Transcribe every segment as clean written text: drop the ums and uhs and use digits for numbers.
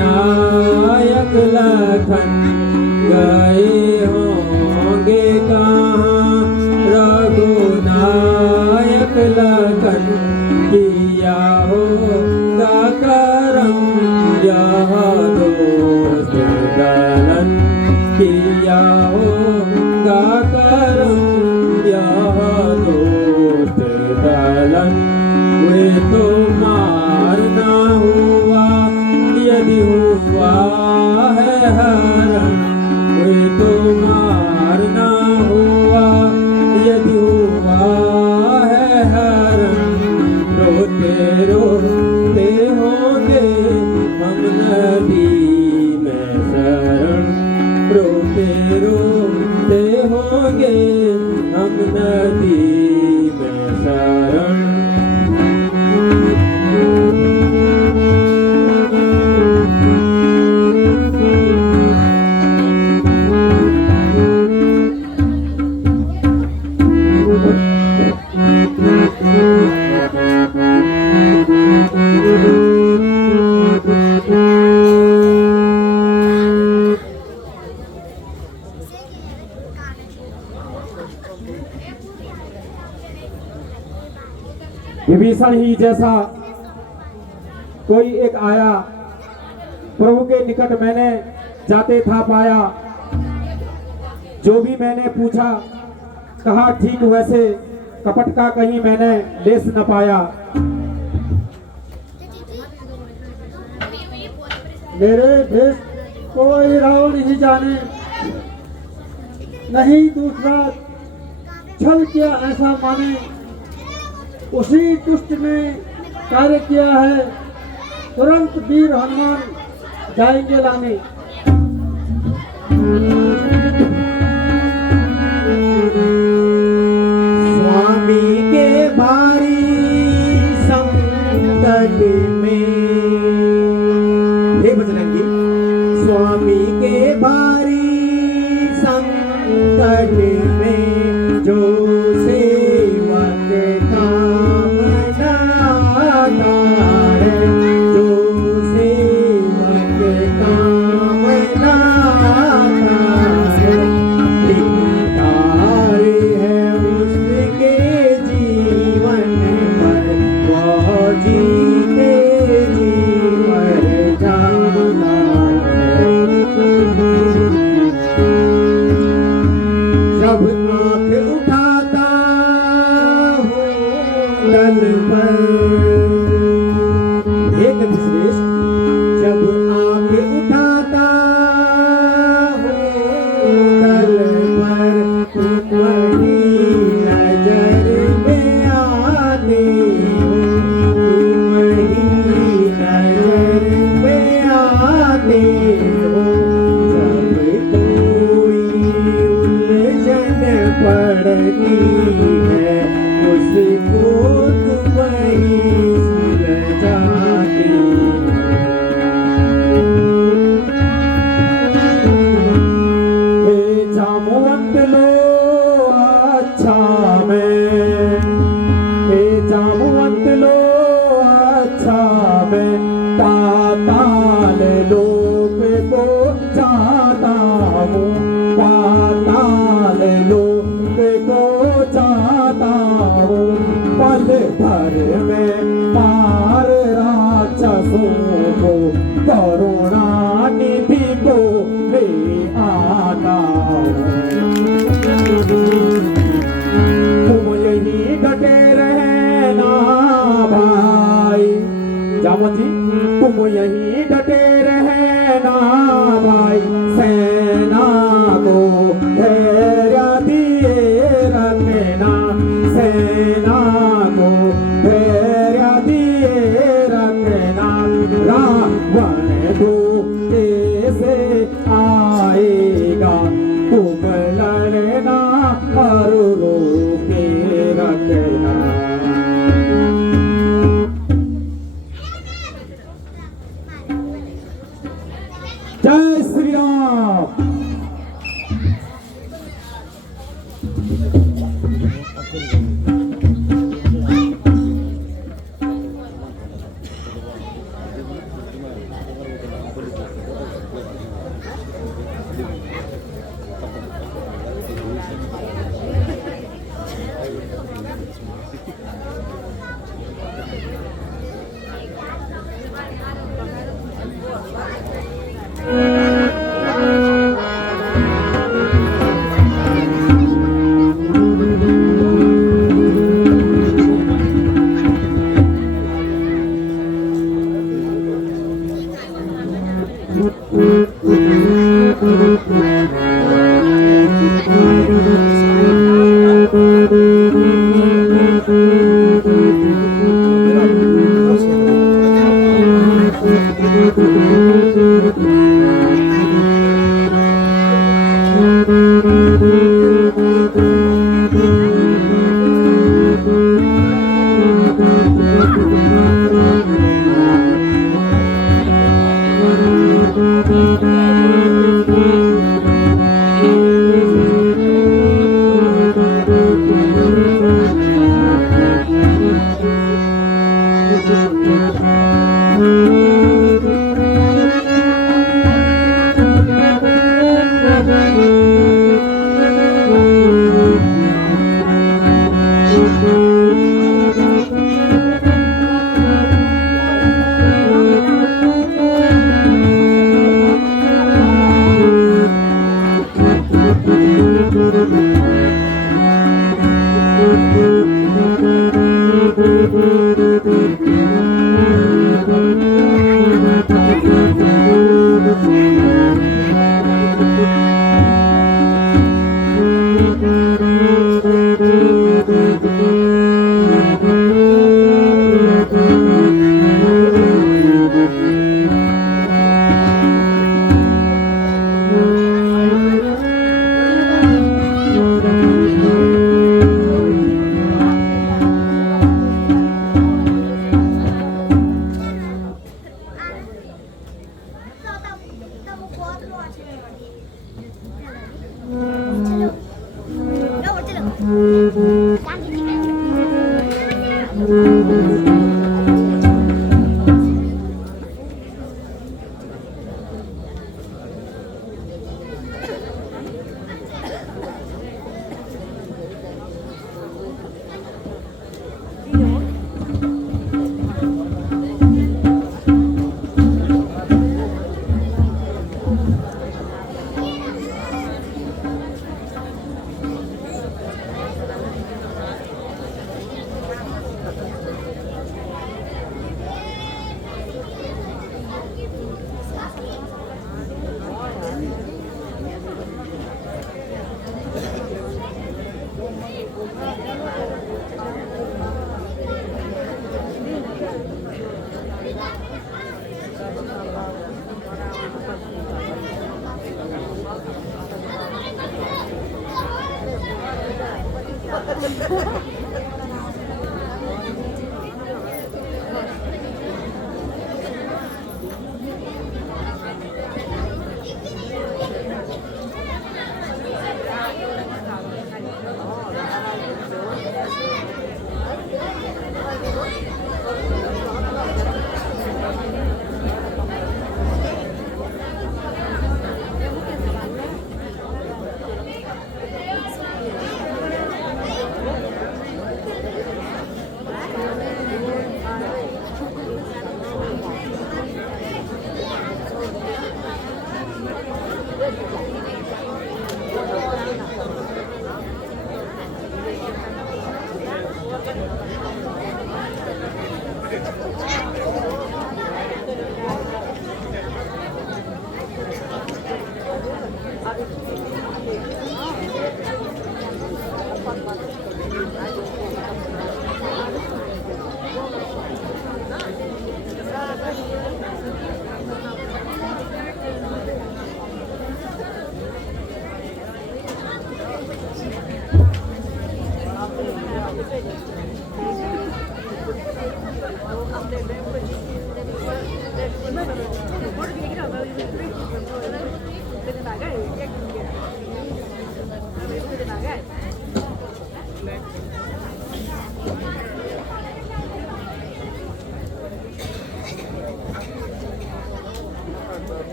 रघुनायक लखन गए होंगे कहाँ, रघुनायक लखन किया होगा करम यह दोस्त दलन, किया होगा करम यह दोस्त दलन। वे तो मारना हुआ यदि हुआ है हरण, वे तो मारना हुआ यदि हुआ है हरण। रोते रोते होंगे हम नदी में शरण, रोते रोते होंगे हम नदी में शरण। विभीषण ही जैसा कोई एक आया, प्रभु के निकट मैंने जाते था पाया। जो भी मैंने पूछा कहा ठीक वैसे, कपट का कहीं मैंने लेस न पाया। मेरे भेष कोई रावण ही जाने, नहीं दूसरा छल किया ऐसा माने। उसी दुष्ट ने कार्य किया है, तुरंत वीर हनुमान जाएंगे लाने। स्वामी के भारी संकट में, हे बजरंगी, स्वामी के भारी संकट में जो सेवक काम नाता है, जो सेवक काम नाता है। अधिकार है उसके जीवन पर, वह जीते जी मर जाता है। जब आँख उठाता हूँ तल पर, एक विशेष, जब आँख उठाता हूँ तल पर, तुम्हारी नजर में आते हो, तुम्हारी नजर में आते हो। जब कोई उलझन पड़ती है, उसको तुम ही सुलझाते हो। हे जामुवंत लो अच्छा मैं, हे जामुवंत लो अच्छा मैं, पाताल लोक को जाता हूँ, पाताल लोक को जाता हूँ। पल भर में पार राक्षसों को करुणा निधि को ले आता हूँ। तुम यही डटे रहना भाई, जामवंत जी तुम यही डटे रहना भाई। सेना को धैर्य दिए रखना, सेना को धैर्य दिए रखना। रावण को आएगा, खूब लड़ना और रोके रखना। जय श्री राम।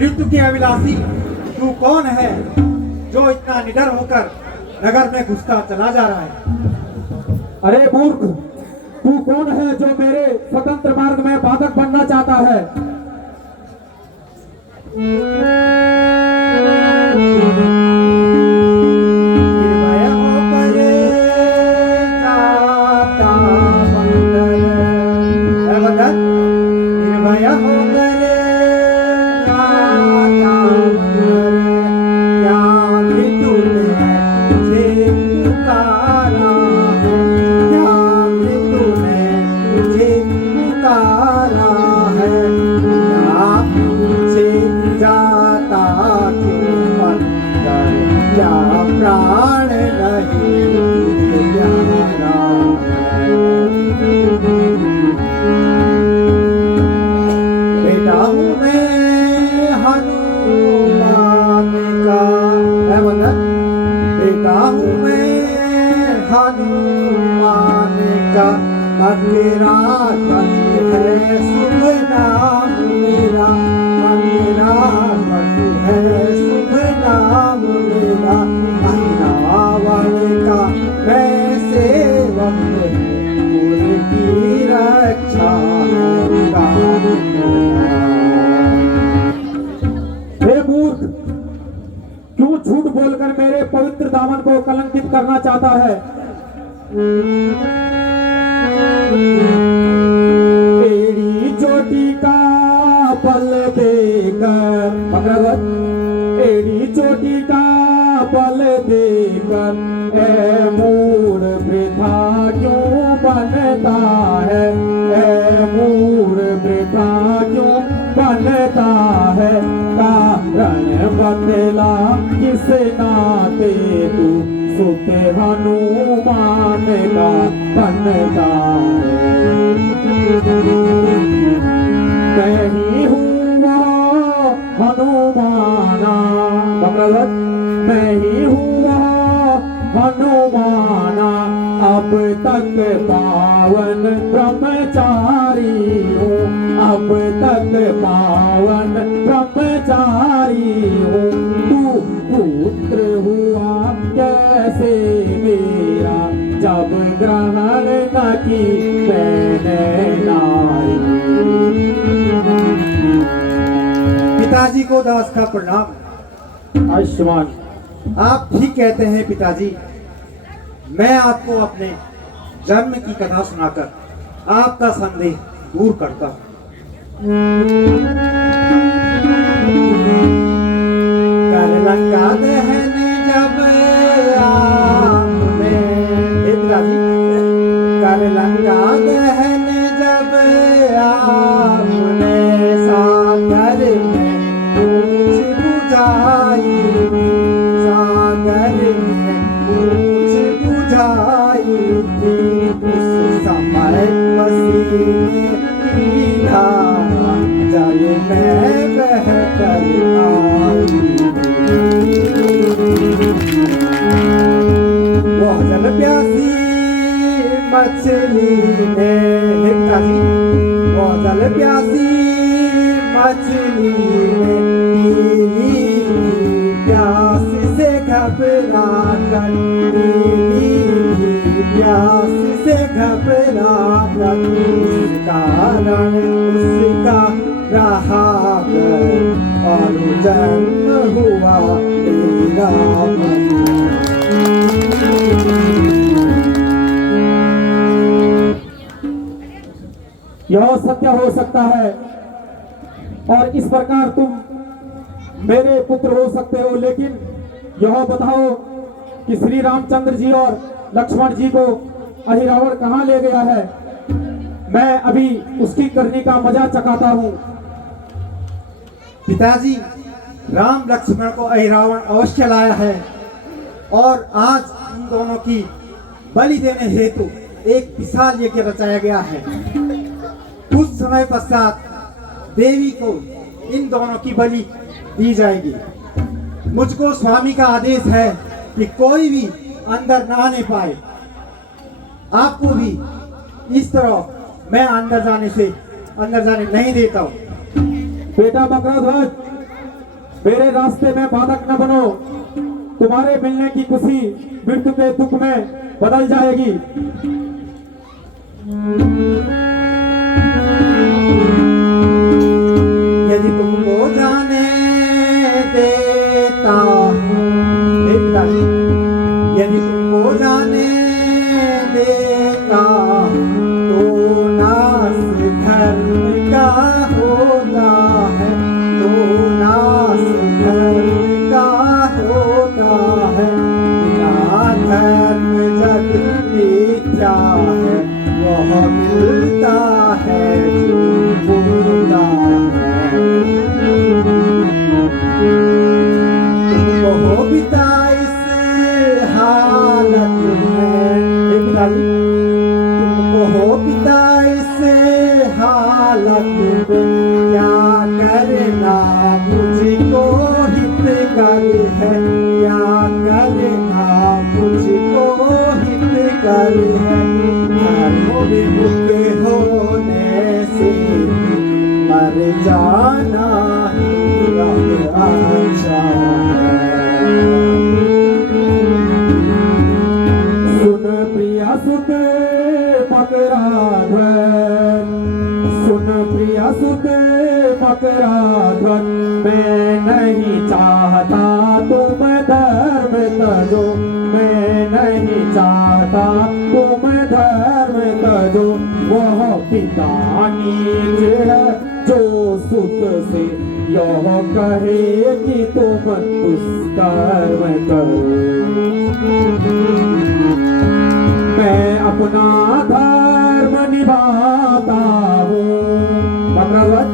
मृत्यु के अभिलाषी तू कौन है जो इतना निडर होकर नगर में घुसता चला जा रहा है? अरे मूर्ख, तू कौन है जो मेरे स्वतंत्र मार्ग में बाधक बनना चाहता है? निर्भय होकर जाता बंदर, है बंदर? निर्भय होकर जाता बंदर, क्या मृत्यु ने तुझे पुकारा है? क्या मृत्यु ने तुझे पुकारा है? क्या पूछे जाता क्यों बंदर, क्या प्राण नहीं तुझे प्यारा है? बेटा हूँ मैं हनुमान का, है बंदर? बेटा हूँ मैं हनुमान का, बकरा बंद है शुभ नाम मेरा, बकरा बंद है शुभ नाम मेरा, महिनावन का मैं सेवक हूँ, कुल की रक्षा करूँगा। हे मूर्ख, क्यों झूठ बोलकर मेरे पवित्र दामन को कलंकित करना चाहता है? एड़ी चोटी का पल देकर, भगवत, एड़ी चोटी का पल देकर ए मूड वृथा क्यों बनता है? ए मूड वृथा क्यों बनता है? कारण बदला किस नाते तू सुत हनुमान का बनता है? मैं ही हूँ वह हनुमाना, भगवत, मैं ही हूँ वह हनुमाना, अब तक पावन ब्रह्मचारी हूँ, अब तक पावन ब्रह्मचारी हूँ। तू पुत्र हुआ कैसे मेरा, जब ग्रहण न की मैंने नारी। पिताजी को दास का प्रणाम। आयुष्मान। आप ठीक कहते हैं पिताजी, मैं आपको अपने जन्म की कथा सुनाकर आपका संदेह दूर करता हूँ। कर लंका दहन जब आपने, हे पिताजी, कर लंका दहन जब आपने सागर में पूछ बुझाई, सागर में पूछ बुझाई थी, उस समय मसीह की धारा जल में बह कर आई। वो जल प्यासी मछली ने, हे पिताजी, वो जल प्यासी मछली ने पीली प्यास से घबरा कर, पीली प्यास से घबरा कर, उस कारण उसका रहा कर और जन्म हुआ तेरा मन। यह सत्य हो सकता है और इस प्रकार तुम मेरे पुत्र हो सकते हो, लेकिन यह बताओ कि श्री रामचंद्र जी और लक्ष्मण जी को अहिरावण कहाँ ले गया है। मैं अभी उसकी करनी का मजा चखाता हूँ। पिताजी, राम लक्ष्मण को अहिरावण अवश्य लाया है और आज इन दोनों की बलि देने हेतु एक विशाल यज्ञ रचाया गया है। कुछ समय पश्चात देवी को इन दोनों की बलि दी जाएगी। मुझको स्वामी का आदेश है कि कोई भी अंदर ना आने पाए। आपको भी इस तरह मैं अंदर जाने नहीं देता हूँ। बेटा बकराध्वज, मेरे रास्ते में बाधक न बनो। तुम्हारे मिलने की खुशी मृत्यु के दुख में बदल जाएगी। यदि तुमको जाने देता हे पिताजी, यदि तुमको जाने देता तो नाश धर्म का होता है, तो नाश धर्म का होता है। बिना धर्म जग मिथ्या है, वह मिलता है जो होता है। तुमको हो पिता इस हालत में, हे पिताजी, तुमको हो पिता इस हालत में, क्या करना मुझको हितकर है, क्या करना मुझको हितकर है। धर्म विमुख होने से मर जाना ही अब अच्छा है। सुन प्रिया सुत मकराध्वज, सुन प्रिया सुत मकराध्वज, मैं नहीं चाहता तुम धर्म तजो, मैं नहीं चाहता तुम धर्म तजो। वह पिता नीच है जो सुत से यह कहे कि तुम दुष्कर्म करो। मैं अपना धर्म निभाता हूँ बकराध्वज,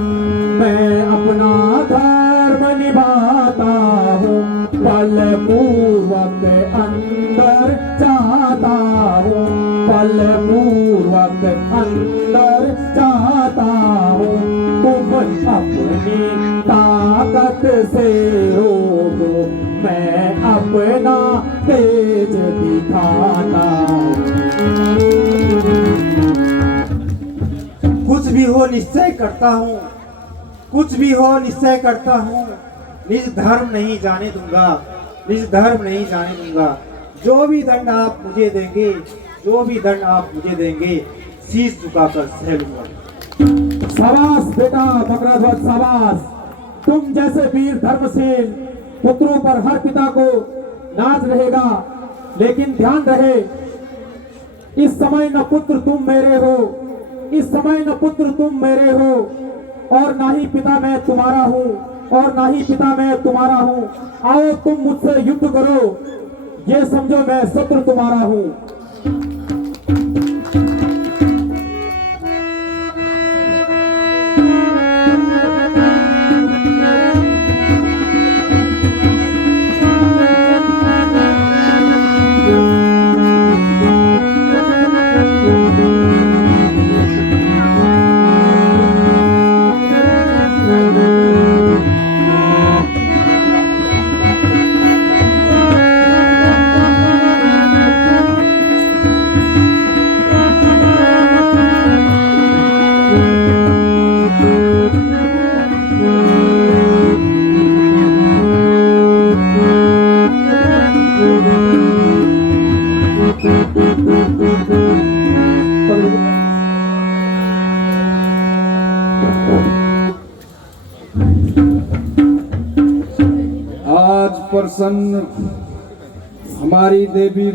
मैं अपना धर्म निभाता हूँ। बलपूर्वक अंदर जाता हूँ, बलपूर्वक अंदर जाता हूँ। तुम अपनी ताकत से रोको, मैं अपना तेज दिखाता हूँ। कुछ भी हो निश्चय करता हूँ, कुछ भी हो निश्चय करता हूँ। निज धर्म नहीं जाने दूंगा, निज धर्म नहीं जाने दूंगा। जो भी दंड आप मुझे देंगे, जो भी दंड आप मुझे देंगे, शीश झुकाकर सह लूंगा। शाबाश बेटा बकराध्वज, शाबाश। तुम जैसे वीर धर्मशील पुत्रों पर हर पिता को नाज रहेगा, लेकिन ध्यान रहे, इस समय न पुत्र तुम मेरे हो, इस समय न पुत्र तुम मेरे हो, और ना ही पिता मैं तुम्हारा हूँ, और ना ही पिता मैं तुम्हारा हूँ। आओ तुम मुझसे युद्ध करो, ये समझो मैं शत्रु तुम्हारा हूँ। आज प्रसन्न हमारी देवी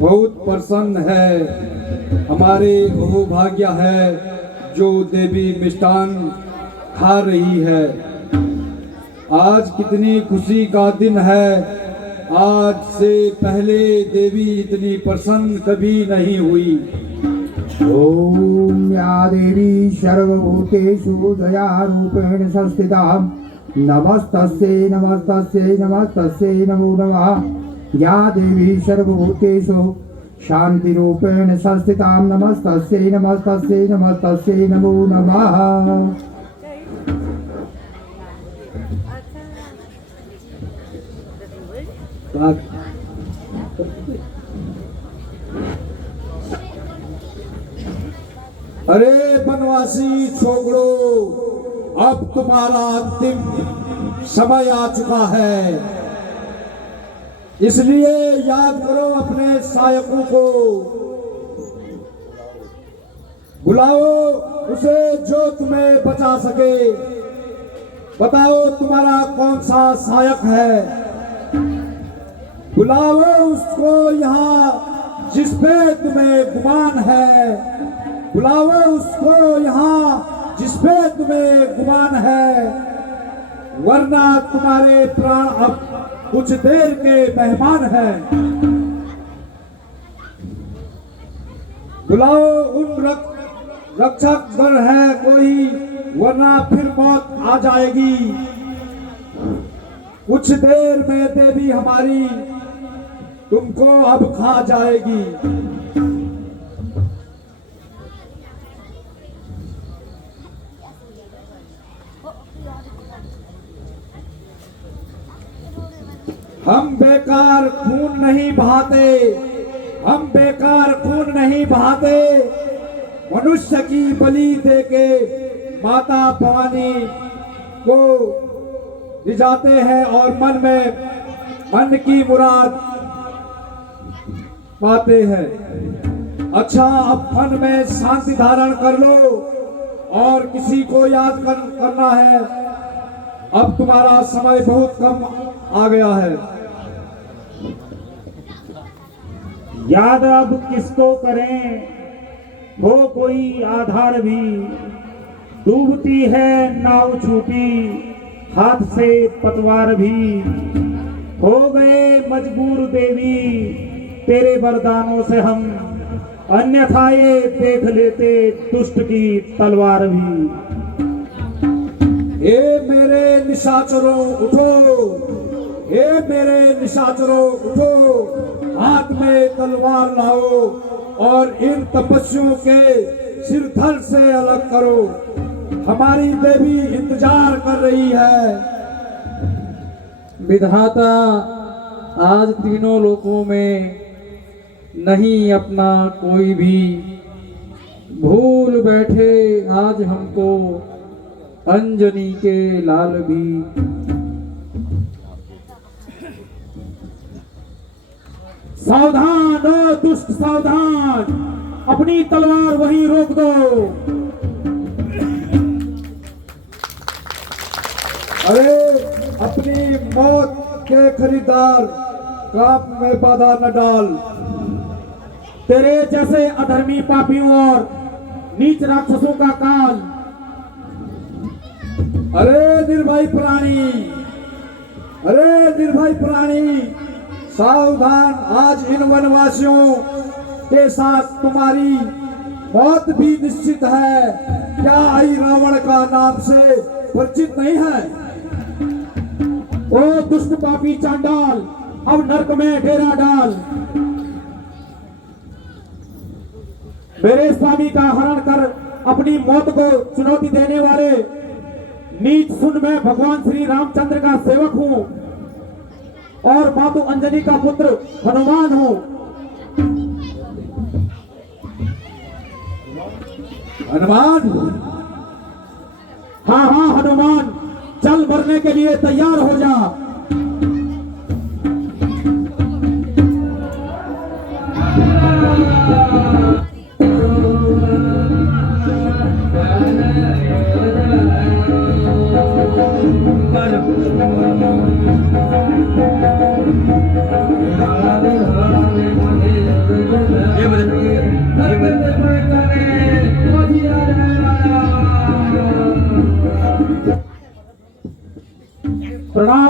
बहुत प्रसन्न है। हमारे अहोभाग्य है जो देवी मिष्ठान खा रही है। आज कितनी खुशी का दिन है। आज से पहले देवी इतनी प्रसन्न कभी नहीं हुई। ओम या देवी सर्वभूतेषु दयारूपेण संस्थिता नमस्तस्यै नमस्तस्यै नमस्तस्यै नमो नमः। या देवी सर्वभूतेषु शांतिरूपेण संस्थिता नमस्तस्यै नमस्तस्यै नमस्तस्यै नमो नमः। अरे बनवासी छोकरो, अब तुम्हारा अंतिम समय आ चुका है, इसलिए याद करो अपने सहायकों को। बुलाओ उसे जो तुम्हें बचा सके। बताओ तुम्हारा कौन सा सहायक है। बुलाओ उसको यहाँ जिस पे तुम्हें गुमान है। बुलाओ उसको यहाँ जिस पे तुम्हें गुमान है, वरना तुम्हारे प्राण अब कुछ देर के मेहमान हैं। बुलाओ उन रक्षक गण है कोई, वरना फिर मौत आ जाएगी। कुछ देर में देवी हमारी तुमको अब खा जाएगी। हम बेकार खून नहीं बहाते, हम बेकार खून नहीं बहाते। मनुष्य की बलि देके माता भवानी को रिझाते हैं और मन की मुराद पाते हैं। अच्छा, अब मन में शांति धारण कर लो और किसी को याद करना है। अब तुम्हारा समय बहुत कम आ गया है। याद अब किसको करें, हो कोई आधार भी। डूबती है नाव छूटी, हाथ से पतवार भी। हो गए मजबूर देवी तेरे वरदानों से हम, अन्यथा ये देख लेते दुष्ट की तलवार भी। हे मेरे निशाचरों उठो, हे मेरे निशाचरों उठो। हाथ में तलवार लाओ और इन तपस्वियों के सिर धड़ से अलग करो। हमारी देवी इंतजार कर रही है। विधाता, आज तीनों लोकों में नहीं अपना कोई भी। भूल बैठे आज हमको अंजनी के लाल भी। सावधान ओ दुष्ट सावधान, अपनी तलवार वहीं रोक दो। अरे अपनी मौत के खरीदार, काम में बाधा न डाल। तेरे जैसे अधर्मी पापियों और नीच राक्षसों का काल। अरे निर्भय प्राणी, अरे निर्भय प्राणी, सावधान। आज इन वनवासियों के साथ तुम्हारी मौत भी निश्चित है। क्या आई रावण का नाम से परिचित नहीं है? ओ दुष्ट पापी चांडाल, अब नरक में डेरा डाल। मेरे स्वामी का हरण कर अपनी मौत को चुनौती देने वाले नीच सुन, मैं भगवान श्री रामचंद्र का सेवक हूं और मातु अंजनी का पुत्र हनुमान हूं। हनुमान? हाँ हाँ हनुमान, चल मरने के लिए तैयार हो जा।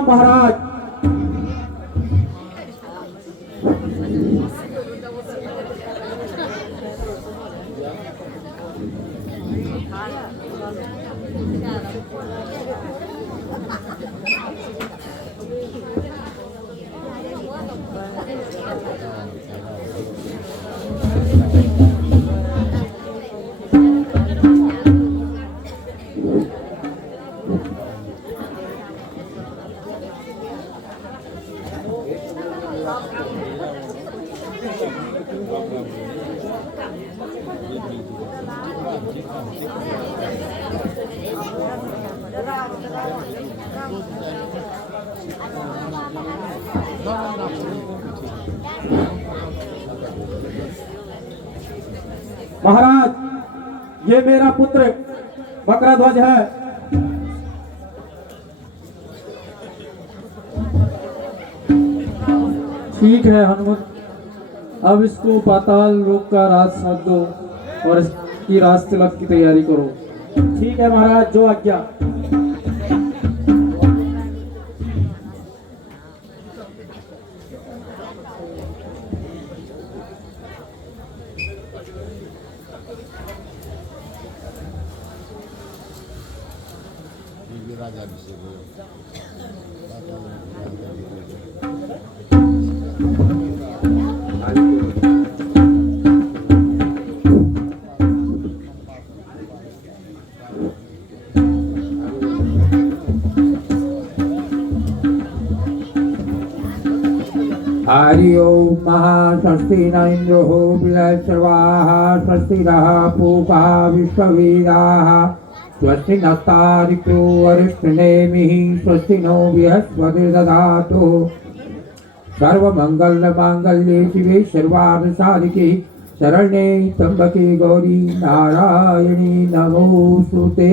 प्रणाम महाराज। महाराज, ये मेरा पुत्र मकरध्वज है। ठीक है हनुमत, अब इसको पाताल लोक का राज सौंप दो और इसकी राज तिलक की तैयारी करो। ठीक है महाराज, जो आज्ञा। हरि ओम महास्वस्ति न इंद्रो बिलसर्वाः स्वस्ति नः पूषा विश्ववेदाः स्वस्ति नस्तारिको वरिष्ठनेमिः स्वस्ति नो बृहस्पतिर्दधातु दधातु सर्वमंगलमांगल्ये शिवे सर्वार्थसाधिके शरण्ये त्र्यंबके गौरी नारायणी नमोस्तुते।